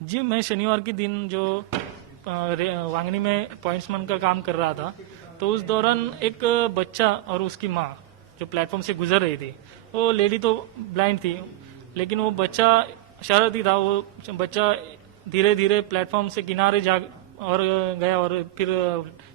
जी, मैं शनिवार के दिन जो वांगनी में पॉइंट्समैन का काम कर रहा था, तो उस दौरान एक बच्चा और उसकी माँ जो प्लेटफॉर्म से गुजर रही थी, वो लेडी तो ब्लाइंड थी, लेकिन वो बच्चा शरारती था। वो बच्चा धीरे धीरे प्लेटफॉर्म से किनारे जा और गया और फिर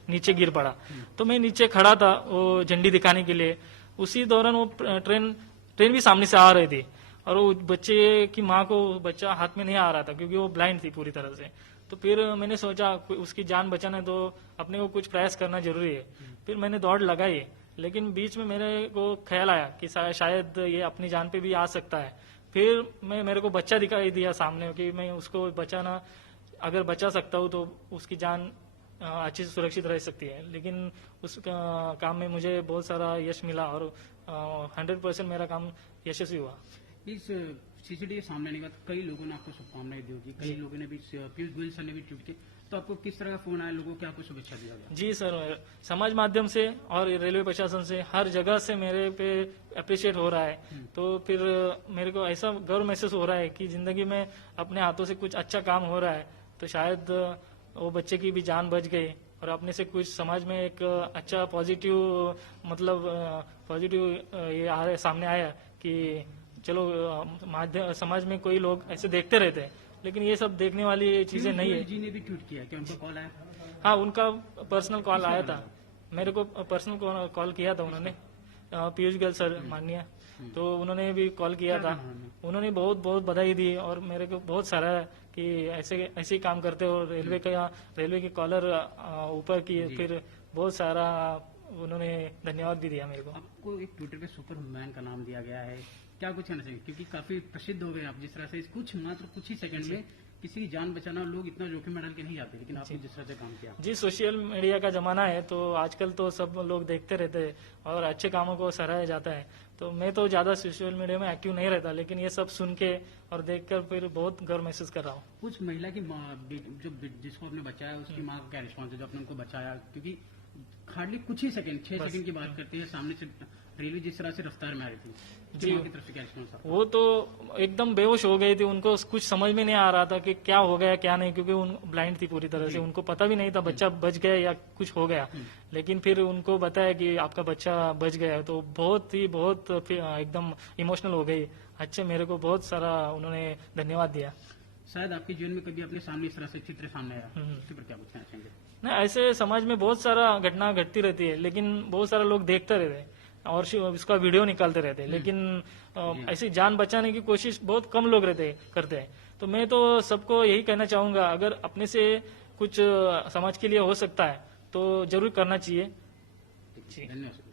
नीचे गिर पड़ा। तो मैं नीचे खड़ा था वो झंडी दिखाने के लिए। उसी दौरान वो ट्रेन ट्रेन भी सामने से आ रही थी और वो बच्चे की माँ को बच्चा हाथ में नहीं आ रहा था क्योंकि वो ब्लाइंड थी पूरी तरह से। तो फिर मैंने सोचा उसकी जान बचाना है तो अपने को कुछ प्रयास करना जरूरी है। फिर मैंने दौड़ लगाई, लेकिन बीच में मेरे को ख्याल आया कि शायद ये अपनी जान पे भी आ सकता है। फिर मेरे को बच्चा दिखाई दिया सामने कि मैं उसको बचाना, अगर बचा सकता हूँ तो उसकी जान अच्छी से सुरक्षित रह सकती है। लेकिन उस काम में मुझे बहुत सारा यश मिला और 100% मेरा काम यशस्वी हुआ। इस सीसीटीवी सामने आने के बाद कई लोगों ने आपको शुभकामनाएं दी होगी, कई लोगों ने भी, पीयूष गोयल सर ने भी ट्वीट किया, तो आपको किस तरह का फोन आया, लोगों को क्या आपको शुभेच्छा दिया गया? जी सर, समाज माध्यम से और रेलवे प्रशासन से हर जगह से मेरे पे अप्रिशिएट हो रहा है। तो फिर मेरे को ऐसा गर्व महसूस हो रहा है कि जिंदगी में अपने हाथों से कुछ अच्छा काम हो रहा है। तो शायद वो बच्चे की भी जान बच गई और अपने से कुछ समाज में एक अच्छा पॉजिटिव, मतलब पॉजिटिव ये सामने आया कि चलो समाज में कोई लोग ऐसे देखते रहते हैं, लेकिन ये सब देखने वाली चीजें नहीं है। जी ने भी ट्वीट किया, क्या उनको कॉल आया? हाँ, उनका पर्सनल कॉल आया था, मेरे को पर्सनल कॉल किया था उन्होंने, पीयूष गोयल सर माननीय। तो उन्होंने भी कॉल किया था, उन्होंने बहुत बहुत बधाई दी और मेरे को बहुत सारा कि ऐसे ऐसे ही काम करते हो, रेलवे की कॉलर ऊपर की, फिर बहुत सारा उन्होंने धन्यवाद भी दिया मेरे को। आपको एक ट्विटर पे सुपरमैन का नाम दिया गया है, क्या कुछ कहना चाहिए? क्योंकि काफी प्रसिद्ध हो गए आप जिस तरह से, मात्र कुछ ही सेकंड में किसी की जान बचाना, लोग इतना जोखिम में डाल के नहीं जाते, लेकिन आपने जिस तरह से काम किया। जी, सोशल मीडिया का जमाना है तो आजकल तो सब लोग देखते रहते हैं और अच्छे कामों को सराहा जाता है। तो मैं तो ज्यादा सोशल मीडिया में एक्टिव नहीं रहता, लेकिन ये सब सुन के और देखकर फिर बहुत गर्व महसूस कर रहा हूँ। कुछ महिला की जो जिसको आपने बचाया, उसकी माँ का क्या रिस्पॉन्स है जो आपने उनको बचाया? क्योंकि हार्डली कुछ ही सेकंड, 6 सेकंड की बात करते हैं, सामने से रेलवे जिस तरह से रफ्तार में आ रही थी, जी, की तरफ से क्या रिस्पॉन्स था? वो तो एकदम बेहोश हो गई थी, उनको कुछ समझ में नहीं आ रहा था कि क्या हो गया क्या नहीं, क्योंकि उन ब्लाइंड थी पूरी तरह से, उनको पता भी नहीं था बच्चा बच गया या कुछ हो गया। लेकिन फिर उनको बताया कि आपका बच्चा बच गया, तो बहुत एकदम इमोशनल हो गई। अच्छे, मेरे को बहुत सारा उन्होंने धन्यवाद दिया। शायद आपके जीवन में कभी अपने सामने इस तरह से चित्र सामने आया, उसके पर क्या कुछ कहना चाहेंगे? नहीं, ऐसे समाज में बहुत सारा घटना घटती रहती है, लेकिन बहुत सारा लोग देखते रहते हैं और इसका वीडियो निकालते रहते हैं, लेकिन ऐसी जान बचाने की कोशिश बहुत कम लोग करते हैं। तो मैं तो सबको यही कहना चाहूंगा, अगर अपने से कुछ समाज के लिए हो सकता है तो जरूर करना चाहिए। धन्यवाद।